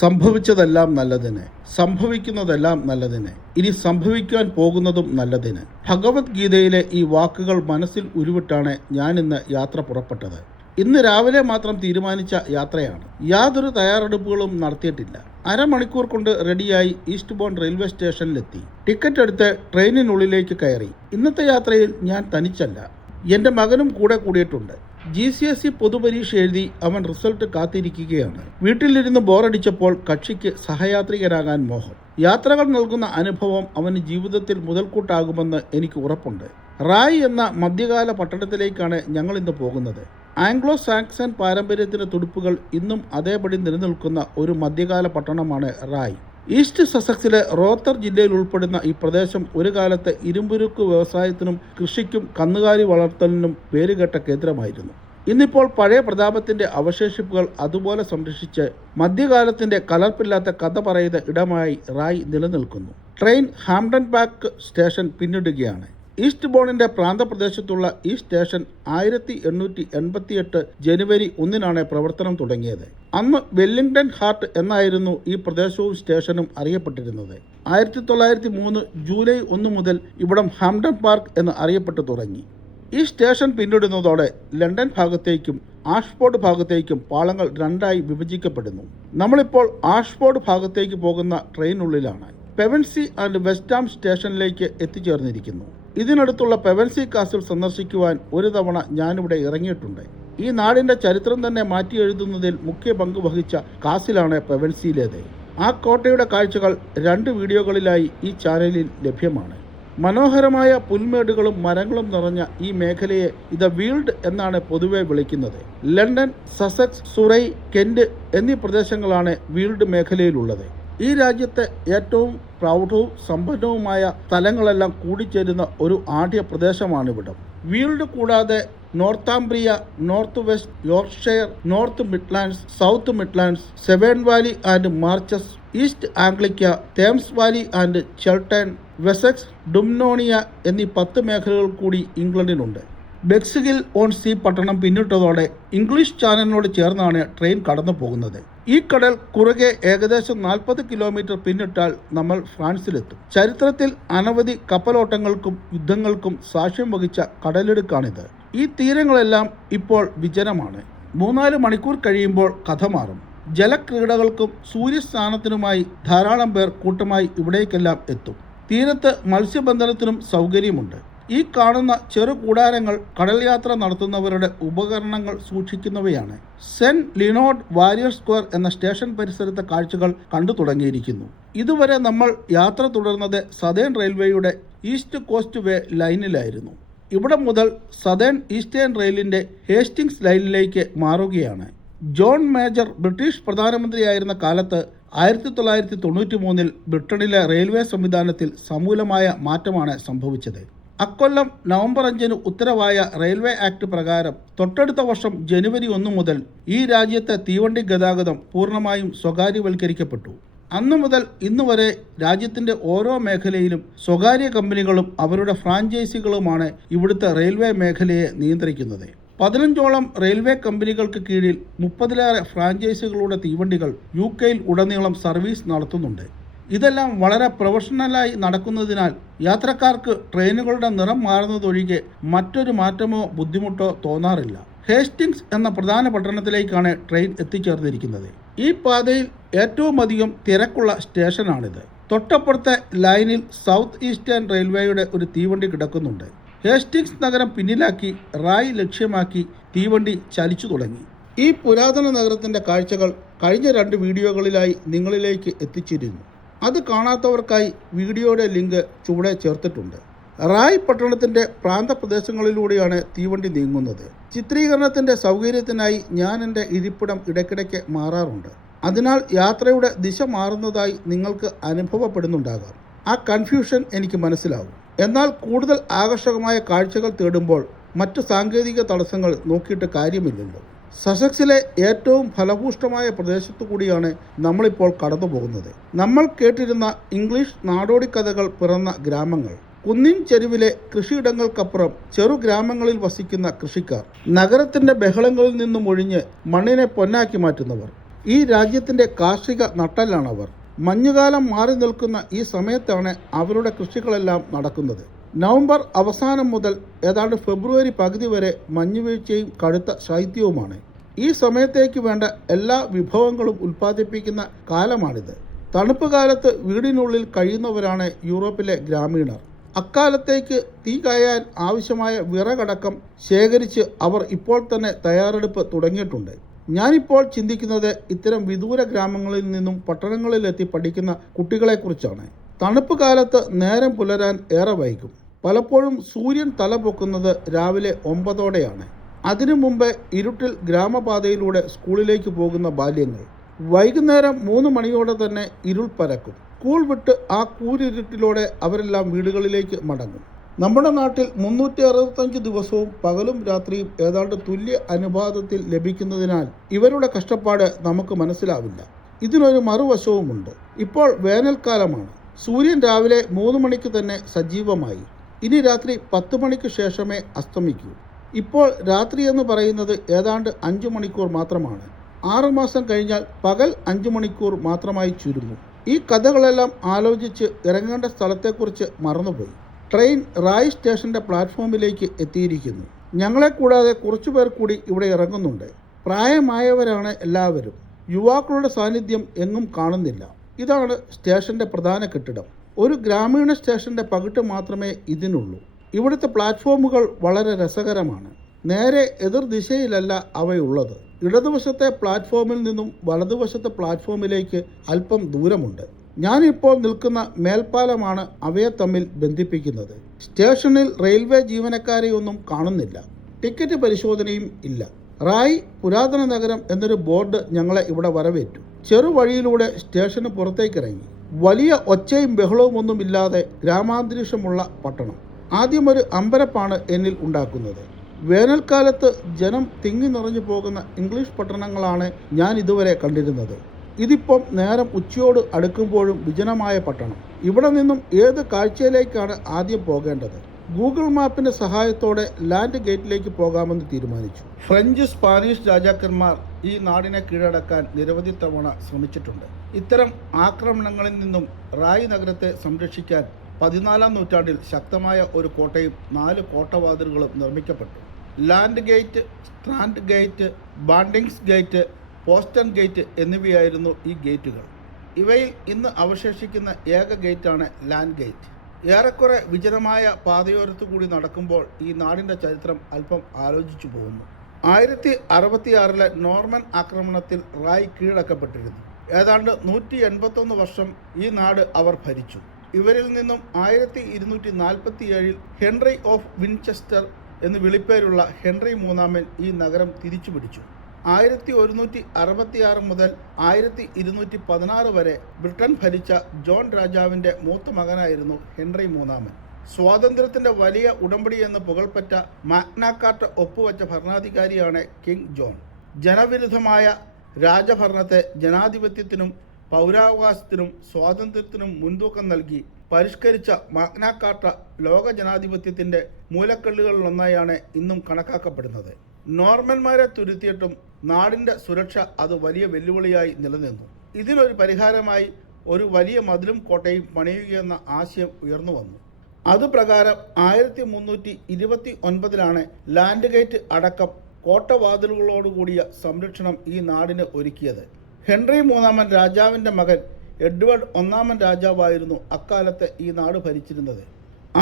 സംഭവിച്ചതെല്ലാം നല്ലതിന് സംഭവിക്കുന്നതെല്ലാം നല്ലതിന് ഇനി സംഭവിക്കാൻ പോകുന്നതും നല്ലതിന്. ഭഗവത്ഗീതയിലെ ഈ വാക്കുകൾ മനസ്സിൽ ഉരുവിട്ടാണ് ഞാൻ ഇന്ന് യാത്ര പുറപ്പെട്ടത്. ഇന്ന് രാവിലെ മാത്രം തീരുമാനിച്ച യാത്രയാണ്. യാതൊരു തയ്യാറെടുപ്പുകളും നടത്തിയിട്ടില്ല. അരമണിക്കൂർ കൊണ്ട് റെഡിയായി ഈസ്റ്റ് ബോൺ റെയിൽവേ സ്റ്റേഷനിലെത്തി. ടിക്കറ്റ് എടുത്ത് ട്രെയിനിനുള്ളിലേക്ക് കയറി. ഇന്നത്തെ യാത്രയിൽ ഞാൻ തനിച്ചല്ല. എന്റെ മകനും കൂടെ കൂടിയിട്ടുണ്ട്. ജി സി എസ് സി പൊതുപരീക്ഷ എഴുതി അവൻ റിസൾട്ട് കാത്തിരിക്കുകയാണ്. വീട്ടിലിരുന്ന് ബോറടിച്ചപ്പോൾ കക്ഷിക്ക് സഹയാത്രികരാകാൻ മോഹം. യാത്രകൾ നൽകുന്ന അനുഭവം അവന് ജീവിതത്തിൽ മുതൽക്കൂട്ടാകുമെന്ന് എനിക്ക് ഉറപ്പുണ്ട്. റായ് എന്ന മധ്യകാല പട്ടണത്തിലേക്കാണ് ഞങ്ങൾ ഇന്ന് പോകുന്നത്. ആംഗ്ലോ സാക്സൺ പാരമ്പര്യത്തിന്റെ തുടുപ്പുകൾ ഇന്നും അതേപടി നിലനിൽക്കുന്ന ഒരു മധ്യകാല പട്ടണമാണ് റായ്. ഈസ്റ്റ് സസക്സിലെ റോത്തർ ജില്ലയിൽ ഉൾപ്പെടുന്ന ഈ പ്രദേശം ഒരു കാലത്ത് ഇരുമ്പുരുക്ക് വ്യവസായത്തിനും കൃഷിക്കും കന്നുകാലി വളർത്തലിനും പേരുകേട്ട കേന്ദ്രമായിരുന്നു. ഇന്നിപ്പോൾ പഴയ പ്രതാപത്തിന്റെ അവശേഷിപ്പുകൾ അതുപോലെ സംരക്ഷിച്ച് മധ്യകാലത്തിന്റെ കലർപ്പില്ലാത്ത കഥ പറയുന്ന ഇടമായി റായ് നിലനിൽക്കുന്നു. ട്രെയിൻ ഹാംഡൻ ബാക്ക് സ്റ്റേഷൻ പിന്നിടുകയാണ്. ഈസ്റ്റ് ബോണിന്റെ പ്രാന്തപ്രദേശത്തുള്ള ഈ സ്റ്റേഷൻ ആയിരത്തി എണ്ണൂറ്റി എൺപത്തിയെട്ട് ജനുവരി ഒന്നിനാണ് പ്രവർത്തനം തുടങ്ങിയത്. അന്ന് വെല്ലിംഗ്ടൺ ഹാർട്ട് എന്നായിരുന്നു ഈ പ്രദേശവും സ്റ്റേഷനും അറിയപ്പെട്ടിരുന്നത്. ആയിരത്തി തൊള്ളായിരത്തി മൂന്ന് ജൂലൈ ഒന്ന് മുതൽ ഇവിടം ഹാംഡൺ പാർക്ക് എന്ന് അറിയപ്പെട്ടു തുടങ്ങി. ഈ സ്റ്റേഷൻ പിന്നിടുന്നതോടെ ലണ്ടൻ ഭാഗത്തേക്കും ആഷ്ഫോർഡ് ഭാഗത്തേക്കും പാളങ്ങൾ രണ്ടായി വിഭജിക്കപ്പെടുന്നു. നമ്മളിപ്പോൾ ആഷ്ഫോർഡ് ഭാഗത്തേക്ക് പോകുന്ന ട്രെയിനുള്ളിലാണ്. പെവൻസി ആൻഡ് വെസ്റ്റാം സ്റ്റേഷനിലേക്ക് എത്തിച്ചേർന്നിരിക്കുന്നു. ഇതിനടുത്തുള്ള പെവൻസി കാസിൽ സന്ദർശിക്കുവാൻ ഒരു തവണ ഞാനിവിടെ ഇറങ്ങിയിട്ടുണ്ട്. ഈ നാടിന്റെ ചരിത്രം തന്നെ മാറ്റി എഴുതുന്നതിൽ മുഖ്യ പങ്ക് വഹിച്ച കാസിലാണ് പെവൻസിയിലേത്. ആ കോട്ടയുടെ കാഴ്ചകൾ രണ്ട് വീഡിയോകളിലായി ഈ ചാനലിൽ ലഭ്യമാണ്. മനോഹരമായ പുൽമേടുകളും മരങ്ങളും നിറഞ്ഞ ഈ മേഖലയെ ഇത് വീൽഡ് എന്നാണ് പൊതുവെ വിളിക്കുന്നത്. ലണ്ടൻ സസക്സ് സുറൈ കെന്റ് എന്നീ പ്രദേശങ്ങളാണ് വീൽഡ് മേഖലയിലുള്ളത്. ഈ രാജ്യത്തെ ഏറ്റവും പ്രൗഢവും സമ്പന്നവുമായ സ്ഥലങ്ങളെല്ലാം കൂടിച്ചേരുന്ന ഒരു ആഢ്യ പ്രദേശമാണിവിടം. വീൽഡ് കൂടാതെ Northumbria North West Yorkshire North Midlands South Midlands Severn Valley and Marches East Anglia Thames Valley and Chiltern Wessex Dumnonia എന്നീ പത്ത് മേഖലകൾ കൂടി ഇംഗ്ലണ്ടിനുണ്ട്. ബെക്സിഗിൽ ഓൺ സി പട്ടണം പിന്നിട്ടതോടെ ഇംഗ്ലീഷ് ചാനലിനോട് ചേർന്നാണ് ട്രെയിൻ കടന്നു പോകുന്നത് ഈ കടൽ കുറുകെ ഏകദേശം നാൽപ്പത് കിലോമീറ്റർ പിന്നിട്ടാൽ നമ്മൾ ഫ്രാൻസിലെത്തും. ചരിത്രത്തിൽ അനവധി കപ്പലോട്ടങ്ങൾക്കും യുദ്ധങ്ങൾക്കും സാക്ഷ്യം വഹിച്ച കടലിടുക്കാണിത്. ഈ തീരങ്ങളെല്ലാം ഇപ്പോൾ വിജനമാണ്. മൂന്നാൽ മണിക്കൂർ കഴിയുമ്പോൾ കഥ മാറും. ജലക്രീഡകൾക്കും സൂര്യസ്നാനത്തിനുമായി ധാരാളം പേർ കൂട്ടമായി ഇവിടേക്കെല്ലാം എത്തും. തീരത്ത് മത്സ്യബന്ധനത്തിനും സൗകര്യമുണ്ട്. ഈ കാണുന്ന ചെറു കൂടാരങ്ങൾ കടൽ യാത്ര നടത്തുന്നവരുടെ ഉപകരണങ്ങൾ സൂക്ഷിക്കുന്നവയാണ്. സെന്റ് ലിനോഡ് വാരിയർ സ്ക്വയർ എന്ന സ്റ്റേഷൻ പരിസരത്തെ കാഴ്ചകൾ കണ്ടു തുടങ്ങിയിരിക്കുന്നു. ഇതുവരെ നമ്മൾ യാത്ര തുടർന്നത് സതേൺ റെയിൽവേയുടെ ഈസ്റ്റ് കോസ്റ്റ് വേ ലൈനിലായിരുന്നു. ഇവിടെ മുതൽ സതേൺ ഈസ്റ്റേൺ റെയിലിന്റെ ഹേസ്റ്റിംഗ്സ് ലൈനിലേക്ക് മാറുകയാണ്. ജോൺ മേജർ ബ്രിട്ടീഷ് പ്രധാനമന്ത്രിയായിരുന്ന കാലത്ത് ആയിരത്തി തൊള്ളായിരത്തി തൊണ്ണൂറ്റി മൂന്നിൽ ബ്രിട്ടനിലെ റെയിൽവേ സംവിധാനത്തിൽ സമൂലമായ മാറ്റമാണ് സംഭവിച്ചത്. അക്കൊല്ലം നവംബർ അഞ്ചിന് ഉത്തരവായ റെയിൽവേ ആക്ട് പ്രകാരം തൊട്ടടുത്ത വർഷം ജനുവരി ഒന്ന് മുതൽ ഈ രാജ്യത്തെ തീവണ്ടി ഗതാഗതം പൂർണമായും സ്വകാര്യവൽക്കരിക്കപ്പെട്ടു. അന്നു മുതൽ ഇന്നു വരെ രാജ്യത്തിന്റെ ഓരോ മേഖലയിലും സ്വകാര്യ കമ്പനികളും അവരുടെ ഫ്രാഞ്ചൈസികളുമാണ് ഇവിടുത്തെ റെയിൽവേ മേഖലയെ നിയന്ത്രിക്കുന്നത്. പതിനഞ്ചോളം റെയിൽവേ കമ്പനികൾക്ക് കീഴിൽ മുപ്പതിലേറെ ഫ്രാഞ്ചൈസികളുടെ തീവണ്ടികൾ യു കെയിൽ ഉടനീളം സർവീസ് നടത്തുന്നുണ്ട്. ഇതെല്ലാം വളരെ പ്രൊഫഷണലായി നടക്കുന്നതിനാൽ യാത്രക്കാർക്ക് ട്രെയിനുകളുടെ നിറം മാറുന്നതൊഴികെ മറ്റൊരു മാറ്റമോ ബുദ്ധിമുട്ടോ തോന്നാറില്ല. ഹേസ്റ്റിങ്സ് എന്ന പ്രധാന പട്ടണത്തിലേക്കാണ് ട്രെയിൻ എത്തിച്ചേർന്നിരിക്കുന്നത്. ഈ പാതയിൽ ഏറ്റവും അധികം തിരക്കുള്ള സ്റ്റേഷനാണിത്. തൊട്ടപ്പുറത്തെ ലൈനിൽ സൗത്ത് ഈസ്റ്റേൺ റെയിൽവേയുടെ ഒരു തീവണ്ടി കിടക്കുന്നുണ്ട്. ഹേസ്റ്റിങ്സ് നഗരം പിന്നിലാക്കി റായ് ലക്ഷ്യമാക്കി തീവണ്ടി ചലിച്ചു തുടങ്ങി. ഈ പുരാതന നഗരത്തിന്റെ കാഴ്ചകൾ കഴിഞ്ഞ രണ്ട് വീഡിയോകളിലായി നിങ്ങളിലേക്ക് എത്തിച്ചിരുന്നു. അത് കാണാത്തവർക്കായി വീഡിയോയുടെ ലിങ്ക് ചുവടെ ചേർത്തിട്ടുണ്ട്. റായ് പട്ടണത്തിന്റെ പ്രാന്തപ്രദേശങ്ങളിലൂടെയാണ് തീവണ്ടി നീങ്ങുന്നത്. ചിത്രീകരണത്തിന്റെ സൗകര്യത്തിനായി ഞാൻ എന്റെ ഇരിപ്പിടം ഇടയ്ക്കിടയ്ക്ക് മാറാറുണ്ട്. അതിനാൽ യാത്രയുടെ ദിശ മാറുന്നതായി നിങ്ങൾക്ക് അനുഭവപ്പെടുന്നുണ്ടാകാം. ആ കൺഫ്യൂഷൻ എനിക്ക് മനസ്സിലാവും. എന്നാൽ കൂടുതൽ ആകർഷകമായ കാഴ്ചകൾ തേടുമ്പോൾ മറ്റു സാങ്കേതിക തടസ്സങ്ങൾ നോക്കിയിട്ട് കാര്യമില്ലല്ലോ. സസക്സിലെ ഏറ്റവും ഫലഭൂഷ്ടമായ പ്രദേശത്തു കൂടിയാണ് നമ്മളിപ്പോൾ കടന്നു പോകുന്നത് നമ്മൾ കേട്ടിരുന്ന ഇംഗ്ലീഷ് നാടോടി കഥകൾ പിറന്ന ഗ്രാമങ്ങൾ. കുന്നിൻ ചെരുവിലെ കൃഷിയിടങ്ങൾക്കപ്പുറം ചെറു ഗ്രാമങ്ങളിൽ വസിക്കുന്ന കൃഷിക്കാർ നഗരത്തിന്റെ ബഹളങ്ങളിൽ നിന്നും ഒഴിഞ്ഞ് മണ്ണിനെ പൊന്നാക്കി മാറ്റുന്നവർ ഈ രാജ്യത്തിന്റെ കാർഷിക നട്ടലാണവർ മഞ്ഞുകാലം മാറി നിൽക്കുന്ന ഈ സമയത്താണ് അവരുടെ കൃഷികളെല്ലാം നടക്കുന്നത്. നവംബർ അവസാനം മുതൽ ഏതാണ്ട് ഫെബ്രുവരി പകുതി വരെ മഞ്ഞുവീഴ്ചയും കടുത്ത ശൈത്യവുമാണ്. ഈ സമയത്തേക്ക് വേണ്ട എല്ലാ വിഭവങ്ങളും ഉൽപ്പാദിപ്പിക്കുന്ന കാലമാണിത്. തണുപ്പ് കാലത്ത് വീടിനുള്ളിൽ കഴിയുന്നവരാണ് യൂറോപ്പിലെ ഗ്രാമീണർ. അക്കാലത്തേക്ക് തീ കായാൻ ആവശ്യമായ വിറകടക്കം ശേഖരിച്ച് അവർ ഇപ്പോൾ തന്നെ തയ്യാറെടുപ്പ് തുടങ്ങിയിട്ടുണ്ട്. ഞാനിപ്പോൾ ചിന്തിക്കുന്നത് ഇത്തരം വിദൂര ഗ്രാമങ്ങളിൽ നിന്നും പട്ടണങ്ങളിലെത്തി പഠിക്കുന്ന കുട്ടികളെക്കുറിച്ചാണ്. തണുപ്പ് കാലത്ത് നേരം പുലരാൻ ഏറെ വൈകും. പലപ്പോഴും സൂര്യൻ തല പൊക്കുന്നത് രാവിലെ ഒമ്പതോടെയാണ്. അതിനു മുമ്പ് ഇരുട്ടിൽ ഗ്രാമപാതയിലൂടെ സ്കൂളിലേക്ക് പോകുന്ന ബാല്യങ്ങൾ. വൈകുന്നേരം മൂന്ന് മണിയോടെ തന്നെ ഇരുൾ പരക്കും. സ്കൂൾ വിട്ട് ആ കൂരിരുട്ടിലൂടെ അവരെല്ലാം വീടുകളിലേക്ക് മടങ്ങും. നമ്മുടെ നാട്ടിൽ മുന്നൂറ്റി അറുപത്തഞ്ച് ദിവസവും പകലും രാത്രിയും ഏതാണ്ട് തുല്യ അനുപാതത്തിൽ ലഭിക്കുന്നതിനാൽ ഇവരുടെ കഷ്ടപ്പാട് നമുക്ക് മനസ്സിലാവില്ല. ഇതിനൊരു മറുവശവുമുണ്ട്. ഇപ്പോൾ വേനൽക്കാലമാണ്. സൂര്യൻ രാവിലെ മൂന്ന് മണിക്ക് തന്നെ സജീവമായി. ഇനി രാത്രി പത്ത് മണിക്ക് ശേഷമേ അസ്തമിക്കൂ. ഇപ്പോൾ രാത്രി എന്ന് പറയുന്നത് ഏതാണ്ട് അഞ്ചു മണിക്കൂർ മാത്രമാണ്. ആറുമാസം കഴിഞ്ഞാൽ പകൽ അഞ്ചു മണിക്കൂർ മാത്രമായി ചുരുങ്ങും. ഈ കഥകളെല്ലാം ആലോചിച്ച് ഇറങ്ങേണ്ട സ്ഥലത്തെക്കുറിച്ച് മറന്നുപോയി. ട്രെയിൻ റായ് സ്റ്റേഷന്റെ പ്ലാറ്റ്ഫോമിലേക്ക് എത്തിയിരിക്കുന്നു. ഞങ്ങളെ കൂടാതെ കുറച്ചുപേർ കൂടി ഇവിടെ ഇറങ്ങുന്നുണ്ട്. പ്രായമായവരാണ് എല്ലാവരും. യുവാക്കളുടെ സാന്നിധ്യം എങ്ങും കാണുന്നില്ല. ഇതാണ് സ്റ്റേഷന്റെ പ്രധാന കെട്ടിടം. ഒരു ഗ്രാമീണ സ്റ്റേഷന്റെ പകിട്ട് മാത്രമേ ഇതിനുള്ളൂ. ഇവിടുത്തെ പ്ലാറ്റ്ഫോമുകൾ വളരെ രസകരമാണ്. നേരെ എതിർ ദിശയിലല്ല അവയുള്ളത്. ഇടതുവശത്തെ പ്ലാറ്റ്ഫോമിൽ നിന്നും വലതുവശത്തെ പ്ലാറ്റ്ഫോമിലേക്ക് അല്പം ദൂരമുണ്ട്. ഞാനിപ്പോൾ നിൽക്കുന്ന മേൽപ്പാലമാണ് അവയെ തമ്മിൽ ബന്ധിപ്പിക്കുന്നത്. സ്റ്റേഷനിൽ റെയിൽവേ ജീവനക്കാരെയൊന്നും കാണുന്നില്ല. ടിക്കറ്റ് പരിശോധനയും ഇല്ല. റായ് പുരാതന നഗരം എന്നൊരു ബോർഡ് ഞങ്ങളെ ഇവിടെ വരവേറ്റു. ചെറുവഴിയിലൂടെ സ്റ്റേഷന് പുറത്തേക്കിറങ്ങി. വലിയ ഒച്ചയും ബഹളവും ഒന്നുമില്ലാതെ ഗ്രാമാന്തരീക്ഷമുള്ള പട്ടണം. ആദ്യം ഒരു അമ്പരപ്പാണ് എന്നിൽ ഉണ്ടാക്കുന്നത്. വേനൽക്കാലത്ത് ജനം തിങ്ങി നിറഞ്ഞു പോകുന്ന ഇംഗ്ലീഷ് പട്ടണങ്ങളാണ് ഞാൻ ഇതുവരെ കണ്ടിരുന്നത്. ഇതിപ്പം നേരം ഉച്ചയോട് അടുക്കുമ്പോഴും വിജനമായ പട്ടണം. ഇവിടെ നിന്നും ഏത് കാഴ്ചയിലേക്കാണ് ആദ്യം പോകേണ്ടത്? ഗൂഗിൾ മാപ്പിന്റെ സഹായത്തോടെ ലാൻഡ് ഗേറ്റിലേക്ക് പോകാമെന്ന് തീരുമാനിച്ചു. ഫ്രഞ്ച് സ്പാനിഷ് രാജാക്കന്മാർ ഈ നാടിനെ കീഴടക്കാൻ നിരവധി തവണ ശ്രമിച്ചിട്ടുണ്ട്. ഇത്തരം ആക്രമണങ്ങളിൽ നിന്നും റായ് നഗരത്തെ സംരക്ഷിക്കാൻ പതിനാലാം നൂറ്റാണ്ടിൽ ശക്തമായ ഒരു കോട്ടയും നാല് കോട്ടവാതിലുകളും നിർമ്മിക്കപ്പെട്ടു. Land gate Strand gate Baddings gate Postern gate എന്നിവയായിരുന്നു ഈ ഗേറ്റുകൾ. ഇവയിൽ ഇന്ന് അവശേഷിക്കുന്ന ഏക ഗേറ്റാണ് ലാൻഡ് ഗേറ്റ്. ഏറെക്കുറെ വിജനമായ പാതയോരത്തു കൂടി നടക്കുമ്പോൾ ഈ നാടിന്റെ ചരിത്രം അല്പം ആലോചിച്ചു പോകുന്നു. ആയിരത്തി അറുപത്തിയാറിലെ നോർമൻ ആക്രമണത്തിൽ റായ് കീഴടക്കപ്പെട്ടിരുന്നു. ഏതാണ്ട് നൂറ്റി എൺപത്തൊന്ന് വർഷം ഈ നാട് അവർ ഭരിച്ചു. ഇവരിൽ നിന്നും ആയിരത്തി ഇരുന്നൂറ്റി നാൽപ്പത്തി ഏഴിൽ ഹെൻറി ഓഫ് വിൻചെസ്റ്റർ എന്ന് വിളിപ്പേരുള്ള ഹെൻറി മൂന്നാമൻ ഈ നഗരം തിരിച്ചു പിടിച്ചു ആയിരത്തി ഒരുന്നൂറ്റി അറുപത്തിയാറ് മുതൽ ആയിരത്തി ഇരുന്നൂറ്റി പതിനാറ് വരെ ബ്രിട്ടൻ ഭരിച്ച ജോൺ രാജാവിന്റെ മൂത്ത മകനായിരുന്നു ഹെൻറി മൂന്നാമൻ. സ്വാതന്ത്ര്യത്തിന്റെ വലിയ ഉടമ്പടി എന്ന് പുകൾപ്പറ്റ മാഗ്നാക്കാട്ട് ഒപ്പുവച്ച ഭരണാധികാരിയാണ് കിങ് ജോൺ. ജനവിരുദ്ധമായ രാജഭരണത്തെ ജനാധിപത്യത്തിനും പൗരാവകാശത്തിനും സ്വാതന്ത്ര്യത്തിനും മുൻതൂക്കം നൽകി പരിഷ്കരിച്ച മാഗ്നാകാർട്ട ലോക ജനാധിപത്യത്തിന്റെ മൂലക്കല്ലുകളിലൊന്നായാണ് ഇന്നും കണക്കാക്കപ്പെടുന്നത്. നോർമന്മാരെ തുരുത്തിയിട്ടും നാടിന്റെ സുരക്ഷ അത് വലിയ വെല്ലുവിളിയായി നിലനിന്നു. ഇതിനൊരു പരിഹാരമായി ഒരു വലിയ മതിലും കോട്ടയും പണിയുകയെന്ന ആശയം ഉയർന്നു വന്നു. അതുപ്രകാരം ആയിരത്തി മുന്നൂറ്റി ഇരുപത്തി ഒൻപതിലാണ് ലാൻഡ് ഗേറ്റ് അടക്കം കോട്ടവാതിലുകളോടുകൂടിയ സംരക്ഷണം ഈ നാടിന് ഒരുക്കിയത്. ഹെൻറി മൂന്നാമൻ രാജാവിന്റെ മകൻ എഡ്വേർഡ് ഒന്നാമൻ രാജാവായിരുന്നു അക്കാലത്ത് ഈ നാട് ഭരിച്ചിരുന്നത്.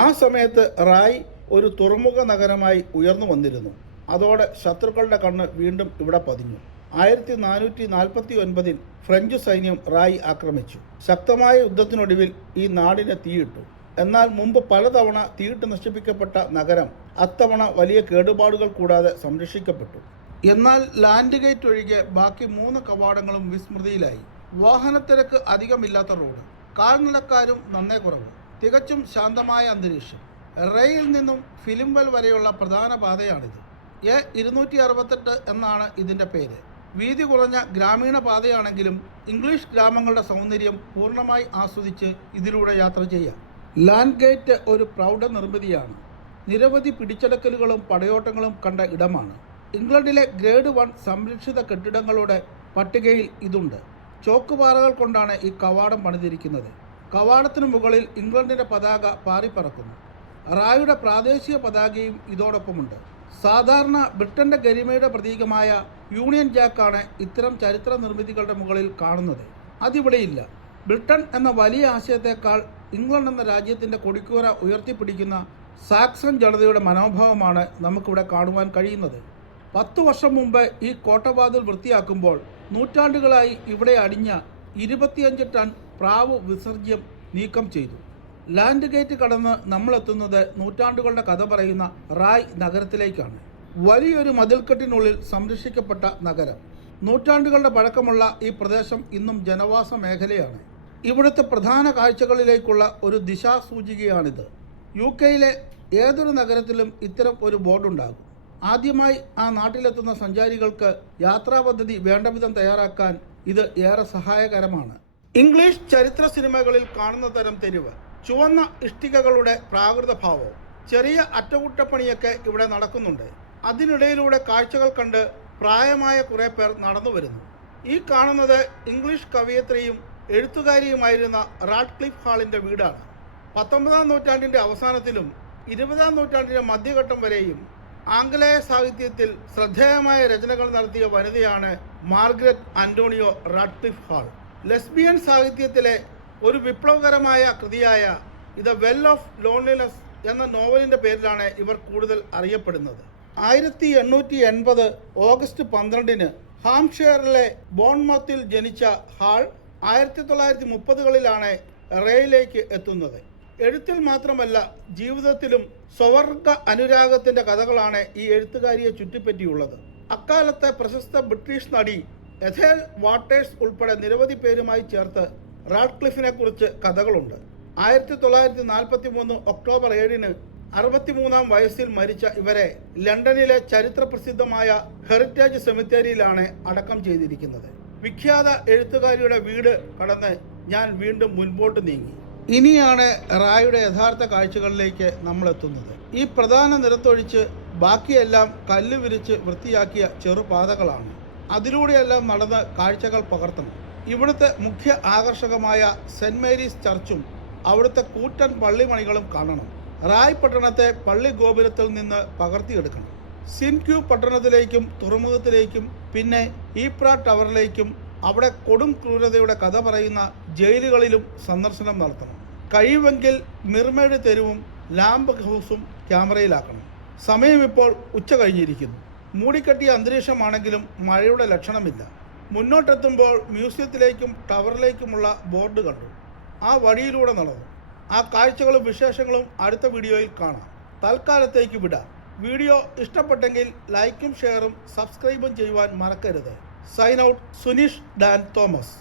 ആ സമയത്ത് റായ് ഒരു തുറമുഖ നഗരമായി ഉയർന്നു വന്നിരുന്നു. അതോടെ ശത്രുക്കളുടെ കണ്ണ് വീണ്ടും ഇവിടെ പതിഞ്ഞു. ആയിരത്തി നാനൂറ്റി നാൽപ്പത്തി ഒൻപതിൽ ഫ്രഞ്ച് സൈന്യം റായ് ആക്രമിച്ചു. ശക്തമായ യുദ്ധത്തിനൊടുവിൽ ഈ നാടിനെ തീയിട്ടു. എന്നാൽ മുമ്പ് പലതവണ തീയിട്ട് നശിപ്പിക്കപ്പെട്ട നഗരം അത്തവണ വലിയ കേടുപാടുകൾ കൂടാതെ സംരക്ഷിക്കപ്പെട്ടു. എന്നാൽ ലാൻഡ് ഗേറ്റ് ഒഴികെ ബാക്കി മൂന്ന് കവാടങ്ങളും വിസ്മൃതിയിലായി. വാഹനത്തിരക്ക് അധികമില്ലാത്ത റോഡ്. കാൽനടക്കാരും നന്നേ കുറവ്. തികച്ചും ശാന്തമായ അന്തരീക്ഷം. റെയിൽ നിന്നും ഫിലിംവൽ വരെയുള്ള പ്രധാന പാതയാണിത്. എ ഇരുന്നൂറ്റി അറുപത്തെട്ട് എന്നാണ് ഇതിന്റെ പേര്. വീതി കുറഞ്ഞ ഗ്രാമീണ പാതയാണെങ്കിലും ഇംഗ്ലീഷ് ഗ്രാമങ്ങളുടെ സൗന്ദര്യം പൂർണമായി ആസ്വദിച്ച് ഇതിലൂടെ യാത്ര ചെയ്യാം. ലാൻഡ് ഗേറ്റ് ഒരു പ്രൗഢ നിർമ്മിതിയാണ്. നിരവധി പിടിച്ചെടുക്കലുകളും പടയോട്ടങ്ങളും കണ്ട ഇടമാണ്. ഇംഗ്ലണ്ടിലെ ഗ്രേഡ് വൺ സംരക്ഷിത കെട്ടിടങ്ങളുടെ പട്ടികയിൽ ഇതുണ്ട്. ചോക്കുപാറകൾ കൊണ്ടാണ് ഈ കവാടം പണിതിരിക്കുന്നത്. കവാടത്തിന് മുകളിൽ ഇംഗ്ലണ്ടിന്റെ പതാക പാറിപ്പറക്കുന്നു. റായുടെ പ്രാദേശിക പതാകയും ഇതോടൊപ്പമുണ്ട്. സാധാരണ ബ്രിട്ടന്റെ ഗരിമയുടെ പ്രതീകമായ യൂണിയൻ ജാക്കാണ് ഇത്തരം ചരിത്ര നിർമ്മിതികളുടെ മുകളിൽ കാണുന്നത്. അതിവിടെയില്ല. ബ്രിട്ടൻ എന്ന വലിയ ആശയത്തെക്കാൾ ഇംഗ്ലണ്ട് എന്ന രാജ്യത്തിന്റെ കൊടിക്കൂര ഉയർത്തിപ്പിടിക്കുന്ന സാക്സൺ ജനതയുടെ മനോഭാവമാണ് നമുക്കിവിടെ കാണുവാൻ കഴിയുന്നത്. പത്തു വർഷം മുമ്പ് ഈ കോട്ടവാതിൽ വൃത്തിയാക്കുമ്പോൾ നൂറ്റാണ്ടുകളായി ഇവിടെ അടിഞ്ഞ ഇരുപത്തിയഞ്ച് ടൺ പ്രാവ് വിസർജ്യം നീക്കം ചെയ്തു. ലാൻഡ് ഗേറ്റ് കടന്ന് നമ്മളെത്തുന്നത് നൂറ്റാണ്ടുകളുടെ കഥ പറയുന്ന റായ് നഗരത്തിലേക്കാണ്. വലിയൊരു മതിൽക്കെട്ടിനുള്ളിൽ സംരക്ഷിക്കപ്പെട്ട നഗരം. നൂറ്റാണ്ടുകളുടെ പഴക്കമുള്ള ഈ പ്രദേശം ഇന്നും ജനവാസ മേഖലയാണ്. ഇവിടുത്തെ പ്രധാന കാഴ്ചകളിലേക്കുള്ള ഒരു ദിശാസൂചികയാണിത്. യു കെയിലെ ഏതൊരു നഗരത്തിലും ഇത്തരം ഒരു ബോർഡുണ്ടാകും. ആദ്യമായി ആ നാട്ടിലെത്തുന്ന സഞ്ചാരികൾക്ക് യാത്രാ പദ്ധതി വേണ്ടവിധം തയ്യാറാക്കാൻ ഇത് ഏറെ സഹായകരമാണ്. ഇംഗ്ലീഷ് ചരിത്ര സിനിമകളിൽ കാണുന്ന തരം തെരുവ് ചുവന്ന ഇഷ്ടികകളുടെ പ്രാകൃത ഭാവവും ചെറിയ അറ്റകുറ്റപ്പണിയൊക്കെ ഇവിടെ നടക്കുന്നുണ്ട്. അതിനിടയിലൂടെ കാഴ്ചകൾ കണ്ട് പ്രായമായ കുറേ പേർ നടന്നു വരുന്നു ഈ കാണുന്നത് ഇംഗ്ലീഷ് കവയിത്രിയും എഴുത്തുകാരിയുമായിരുന്ന റാഡ്ക്ലിഫ് ഹാളിന്റെ വീടാണ്. പത്തൊമ്പതാം നൂറ്റാണ്ടിന്റെ അവസാനത്തിലും ഇരുപതാം നൂറ്റാണ്ടിന്റെ മധ്യഘട്ടം വരെയും ആംഗലേയ സാഹിത്യത്തിൽ ശ്രദ്ധേയമായ രചനകൾ നടത്തിയ വനിതയാണ് Marguerite Antonia Radclyffe Hall. Lesbian സാഹിത്യത്തിലെ ഒരു വിപ്ലവകരമായ കൃതിയായ ഇത് വെൽ ഓഫ് ലോൺലിനെസ് എന്ന നോവലിന്റെ പേരിലാണ് ഇവർ കൂടുതൽ അറിയപ്പെടുന്നത്. ആയിരത്തി എണ്ണൂറ്റി എൺപത് ഓഗസ്റ്റ് പന്ത്രണ്ടിന് ഹാംഷെയറിലെ ബോൺമത്തിൽ ജനിച്ച ഹാൾ ആയിരത്തി തൊള്ളായിരത്തി മുപ്പതുകളിലാണ് റേയിലേക്ക് എത്തുന്നത്. എഴുത്തിൽ മാത്രമല്ല ജീവിതത്തിലും സ്വവർഗ അനുരാഗത്തിന്റെ കഥകളാണ് ഈ എഴുത്തുകാരിയെ ചുറ്റിപ്പറ്റിയുള്ളത്. അക്കാലത്തെ പ്രശസ്ത ബ്രിട്ടീഷ് നടി എഥേൽ വാട്ടേഴ്സ് ഉൾപ്പെടെ നിരവധി പേരുമായി ചേർത്ത് റാഡ്ക്ലിഫിനെ കുറിച്ച് കഥകളുണ്ട്. ആയിരത്തി തൊള്ളായിരത്തി നാൽപ്പത്തി മൂന്ന് ഒക്ടോബർ ഏഴിന് അറുപത്തിമൂന്നാം വയസ്സിൽ മരിച്ച ഇവരെ ലണ്ടനിലെ ചരിത്ര പ്രസിദ്ധമായ ഹെറിറ്റേജ് സെമിത്തേരിയിലാണ് അടക്കം ചെയ്തിരിക്കുന്നത്. വിഖ്യാത എഴുത്തുകാരിയുടെ വീട് കടന്ന് ഞാൻ വീണ്ടും മുൻപോട്ട് നീങ്ങി. ഇനിയാണ് റായുടെ യഥാർത്ഥ കാഴ്ചകളിലേക്ക് നമ്മൾ എത്തുന്നത് ഈ പ്രധാന നിരത്തൊഴിച്ച് ബാക്കിയെല്ലാം കല്ല് വിരിച്ച് വൃത്തിയാക്കിയ ചെറുപാതകളാണ് അതിലൂടെയെല്ലാം നടന്ന് കാഴ്ചകൾ പകർത്തണം. ഇവിടുത്തെ മുഖ്യ ആകർഷകമായ സെന്റ് മേരീസ് ചർച്ചും അവിടുത്തെ കൂറ്റൻ പള്ളിമണികളും കാണണം. റായ് പട്ടണത്തെ പള്ളി ഗോപുരത്തിൽ നിന്ന് പകർത്തിയെടുക്കണം. സിൻക്യൂ പട്ടണത്തിലേക്കും തുറമുഖത്തിലേക്കും പിന്നെ ഈപ്ര ടവറിലേക്കും അവിടെ കൊടും ക്രൂരതയുടെ കഥ പറയുന്ന ജയിലുകളിലും സന്ദർശനം നടത്തണം. കഴിയുമെങ്കിൽ മിർമേഡ് തെരുവും ലാമ്പ് ഹൗസും ക്യാമറയിലാക്കണം. സമയം ഇപ്പോൾ ഉച്ച കഴിഞ്ഞിരിക്കുന്നു. മൂടിക്കെട്ടിയ അന്തരീക്ഷമാണെങ്കിലും മഴയുടെ ലക്ഷണമില്ല. മുന്നോട്ടെത്തുമ്പോൾ മ്യൂസിയത്തിലേക്കും ടവറിലേക്കുമുള്ള ബോർഡ് കണ്ടു. ആ വഴിയിലൂടെ നടന്നു. ആ കാഴ്ചകളും വിശേഷങ്ങളും അടുത്ത വീഡിയോയിൽ കാണാം. തൽക്കാലത്തേക്ക് വിടാം. വീഡിയോ ഇഷ്ടപ്പെട്ടെങ്കിൽ ലൈക്കും ഷെയറും സബ്സ്ക്രൈബും ചെയ്യുവാൻ മറക്കരുത്. Sign out Suneesh Dan Thomas.